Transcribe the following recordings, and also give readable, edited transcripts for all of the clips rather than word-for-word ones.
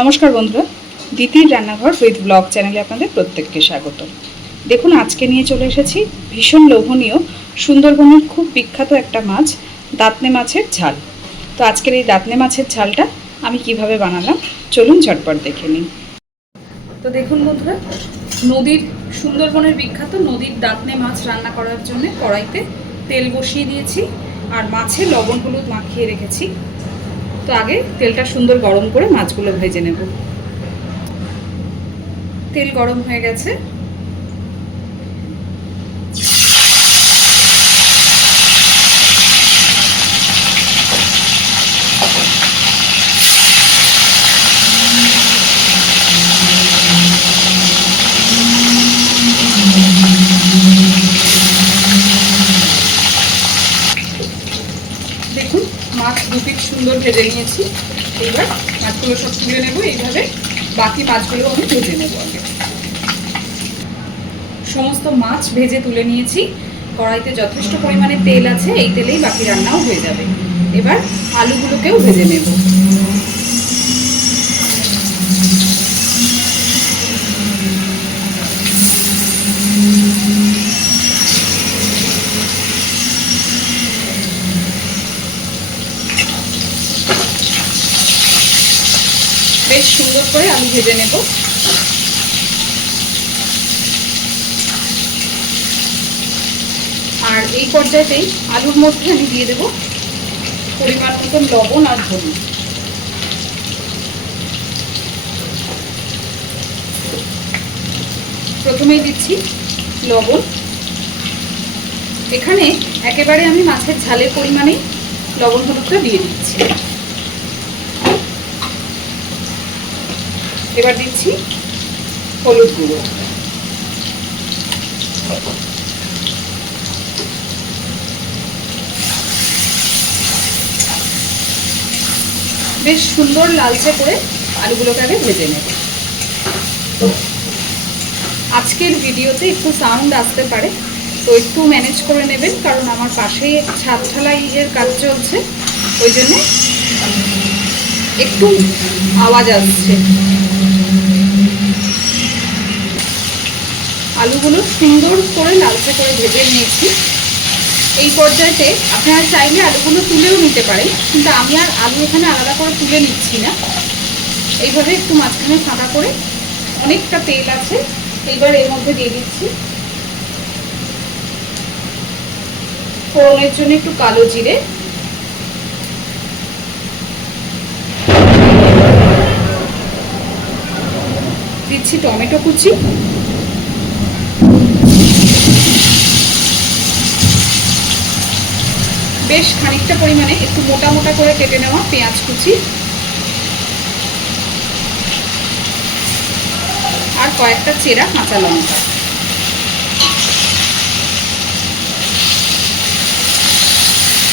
নমস্কার বন্ধুরা, দিতির রান্নাঘর উইথ ব্লগ চ্যানেলে আপনাদের প্রত্যেককে স্বাগত। দেখুন, আজকে নিয়ে চলে এসেছি ভীষণ লোভনীয় সুন্দরবনের খুব বিখ্যাত একটা মাছ, দাঁতনে মাছের ঝাল। তো আজকের এই দাঁতনে মাছের ঝালটা আমি কিভাবে বানালাম চলুন ঝটপট দেখে নিন। তো দেখুন বন্ধুরা, সুন্দরবনের বিখ্যাত নদীর দাঁতনে মাছ রান্না করার জন্য কড়াইতে তেল বসিয়ে দিয়েছি আর মাছে লবণ হলুদ মাখিয়ে রেখেছি। তো আগে তেলটা সুন্দর গরম করে মাছগুলো ভেজে নেব। তেল গরম হয়ে গেছে, দেখুন মাছ দু পিস সুন্দর ভেজে নিয়েছি। এইবার মাছগুলো সব তুলে নেব। এইভাবে বাকি মাছগুলো আমি ভেজে নেব। আগে সমস্ত মাছ ভেজে তুলে নিয়েছি। কড়াইতে যথেষ্ট পরিমাণে তেল আছে, এই তেলেই বাকি রান্নাও হয়ে যাবে। এবার আলুগুলোকেও ভেজে নেব। বেশ সুন্দর করে আলু ভেজে নেব। আর এই পর্যায়েতেই আলুর মধ্যে আমি দিয়ে দেব পরিমাণ মতন লবণ আর হলুদ। প্রথমেই দিচ্ছি লবণ। এখানে একেবারে আমি মাছের ঝালের পরিমাণে লবণ হলুদটা দিয়ে দিচ্ছি। এবার দিচ্ছি হলুদ গুঁড়ো। বেশ সুন্দর লালচে করে আলুগুলোকে আগে ভেজে নেব। আজকের ভিডিওতে একটু সাউন্ড আসতে পারে, তো একটু ম্যানেজ করে নেবেন, কারণ আমার পাশেই ছাদ ঢালাইয়ের কাজ চলছে, ওই জন্যে একটু আওয়াজ আসছে। আলুগুলো সুন্দর করে লালচে করে ভেজে নিয়েছি। এই পর্যায়েতে আপনারা চাইলে আলুগুলো তুলেও নিতে পারেন, কিন্তু আমি আর আলু এখানে আলাদা করে তুলে নিচ্ছি না। এইভাবে একটু মাঝখানে ফাঁকা করে, অনেকটা তেল আছে, এইবার এর মধ্যে দিয়ে দিচ্ছি ফোড়নের জন্য একটু কালো জিরে, দিচ্ছি টমেটো কুচি, বেশ খানিকটা পরিমাণে একটু মোটা মোটা করে কেটে নেওয়া পেঁয়াজ কুচি, আর কয়েকটা চেরা কাঁচা লঙ্কা।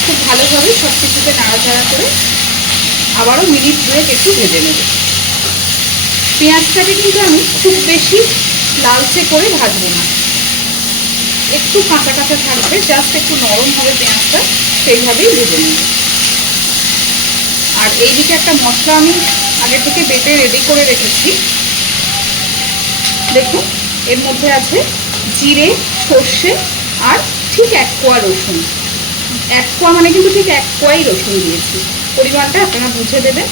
খুব ভালোভাবে সব কিছুকে নাড়াচাড়া করে আবারও মিনিট দুয়েক একটু ভেজে নেব। পেঁয়াজটাকে কিন্তু আমি খুব বেশি লালচে করে ভাজবো না, একটু কাঁচা কাঁচা থাকবে, জাস্ট একটু নরম হবে পেঁয়াজটা, সেইভাবেই ভেজে নেব। আর এইদিকে একটা মশলা আমি আগে থেকে বেটে রেডি করে রেখেছি। দেখুন, এর মধ্যে আছে জিরে, সর্ষে আর ঠিক 1 কোয়া রসুন। 1 কোয়া মানে কিন্তু ঠিক 1 কোয়াই রসুন দিয়েছি, পরিমাণটা আপনারা বুঝে দেবেন।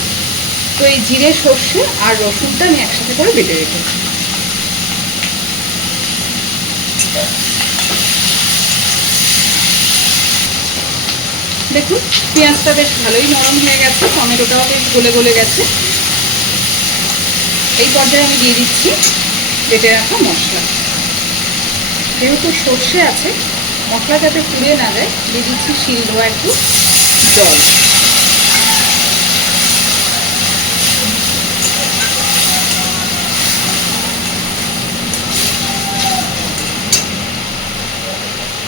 তো এই জিরে, সর্ষে আর রসুনটা আমি একসাথে করে বেটে রেখেছি। দেখুন পেঁয়াজটা বেশ ভালোই নরম হয়ে গেছে, টমেটোটাও বেশ গলে গলে গেছে। এই পর্যায়ে আমি দিয়ে দিচ্ছি বেটে রাখা মশলা। যেহেতু সর্ষে আছে, মশলা যাতে পুড়ে না যায়, দিয়ে দিচ্ছি শিল ধোয়া একটু জল।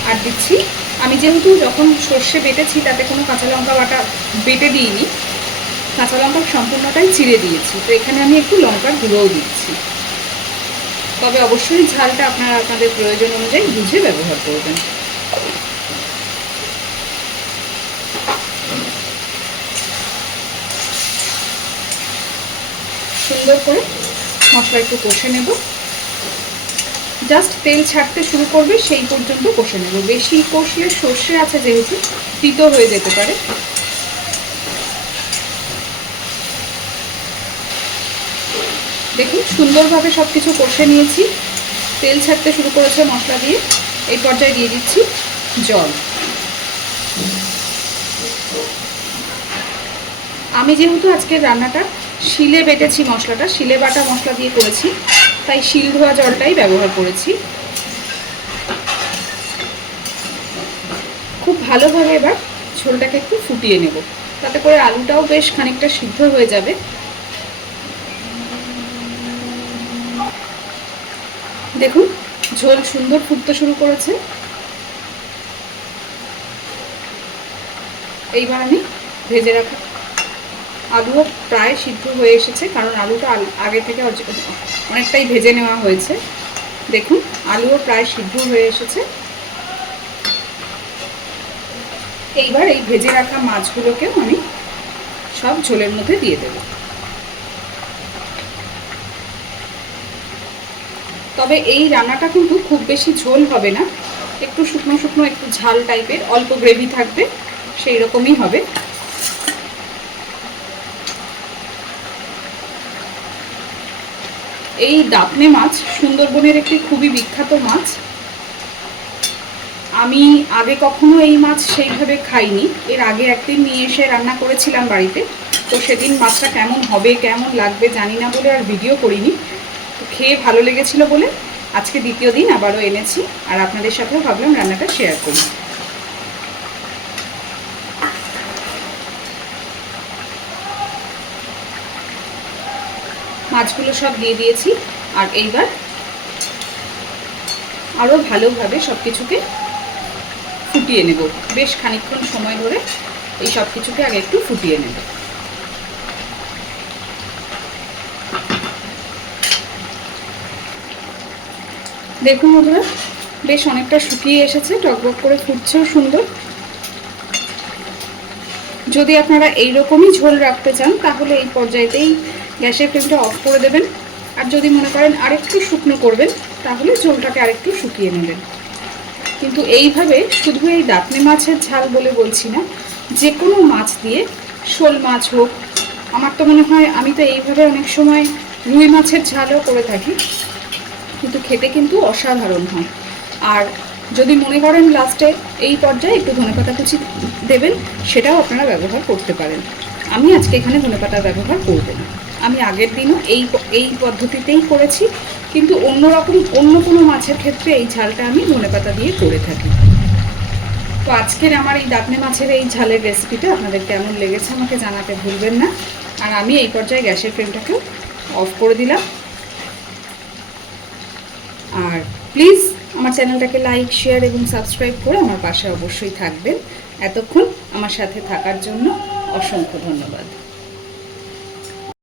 আর দিচ্ছি, আমি যেহেতু যখন সর্ষে বেটেছি তাতে কোনো কাঁচা লঙ্কা বাটা বেটে দিইনি, কাঁচা লঙ্কা সম্পূর্ণটাই চিড়ে দিয়েছি, তো এখানে আমি একটু লঙ্কার গুঁড়োও দিচ্ছি। তবে অবশ্যই ঝালটা আপনারা আপনাদের প্রয়োজন অনুযায়ী বুঝে ব্যবহার করবেন। সুন্দর করে মশলা একটু কষে নেব। জাস্ট তেল ছাড়তে শুরু করবে সেই পর্যন্ত কষে নেব। বেশি কষিয়ে সর্ষে আছে যেহেতু তিতো হয়ে যেতে পারে। দেখুন সুন্দরভাবে সব কিছু কষে নিয়েছি, তেল ছাড়তে শুরু করেছে মশলা দিয়ে। এই পর্যায়ে দিয়ে দিচ্ছি জল। আমি যেহেতু আজকের রান্নাটা শিলে বেটেছি, মশলাটা শিলে বাটা মশলা দিয়ে করেছি, তাই শিল ধোয়া জলটাই ব্যবহার করেছি। খুব ভালোভাবে এবার ঝোলটাকে একটু ফুটিয়ে নেব, তাতে করে আলুটাও বেশ খানিকটা সিদ্ধ হয়ে যাবে। দেখুন ঝোল সুন্দর ফুটতে শুরু করেছে। এইবার আমি ভেজে রাখা আলুও প্রায় সিদ্ধ হয়ে এসেছে, কারণ আলুটা আগে থেকে অনেকটাই ভেজে নেওয়া হয়েছে। দেখুন আলুও প্রায় সিদ্ধ হয়ে এসেছে। এইবার এই ভেজে রাখা মাছগুলোকেও আমি সব ঝোলের মধ্যে দিয়ে দেব। তবে এই রান্নাটা কিন্তু খুব বেশি ঝোল হবে না, একটু শুকনো শুকনো, একটু ঝাল টাইপের, অল্প গ্রেভি থাকবে, সেই রকমই হবে। এই দাতনে মাছ সুন্দরবনের একটি খুবই বিখ্যাত মাছ। আমি আগে কখনো এই মাছ সেইভাবে খাইনি। এর আগে একদিন নিয়ে এসে রান্না করেছিলাম বাড়িতে, তো সেদিন মাছটা কেমন হবে কেমন লাগবে জানি না বলে আর ভিডিও করিনি। তো খেয়ে ভালো লেগেছিল বলে আজকে দ্বিতীয় দিন আবারও এনেছি, আর আপনাদের সাথেও ভাবলাম রান্নাটা শেয়ার করি। মাছগুলো সব দিয়ে দিয়েছি, আর এইবার আরও ভালোভাবে সব কিছুকে ফুটিয়ে নেব। বেশ খানিকক্ষণ সময় ধরে এই সব কিছুকে আগে একটু ফুটিয়ে নেব। দেখুন বন্ধুরা, বেশ অনেকটা শুকিয়ে এসেছে, টকবক করে ফুটছেও সুন্দর। যদি আপনারা এইরকমই ঝোল রাখতে চান তাহলে এই পর্যায়েতেই গ্যাসের ফ্লেমটা অফ করে দেবেন। আর যদি মনে করেন আরেকটু শুকনো করবেন তাহলে ঝোলটাকে আরেকটু শুকিয়ে নেবেন। কিন্তু এইভাবে শুধু এই দাতনে মাছের ঝাল বলে বলছি না, যে কোনো মাছ দিয়ে, শোল মাছ হোক, আমার তো মনে হয়, আমি তো এইভাবে অনেক সময় রুই মাছের ঝালও করে থাকি, কিন্তু খেতে কিন্তু অসাধারণ হয়। আর যদি মনে করেন লাস্টে এই পর্যায়ে একটু ধনেপাতা কুচি দেবেন, সেটাও আপনারা ব্যবহার করতে পারেন। আমি আজকে এখানে ধনেপাতা ব্যবহার করব না। আমি আগের দিনও এই পদ্ধতিতেই করেছি, কিন্তু অন্য কোনো মাছের ক্ষেত্রে এই ঝালটা আমি ধনেপাতা দিয়ে করে থাকি। তো আজকের আমার এই দাতনে মাছের এই ঝালের রেসিপিটা আপনাদের কেমন লেগেছে আমাকে জানাতে ভুলবেন না। আর আমি এই পর্যায়ে গ্যাসের ফ্লেমটাকেও অফ করে দিলাম। আর প্লিজ আমার চ্যানেলটাকে লাইক, শেয়ার এবং সাবস্ক্রাইব করে আমার পাশে অবশ্যই থাকবেন। এতক্ষণ আমার সাথে থাকার জন্য অসংখ্য ধন্যবাদ।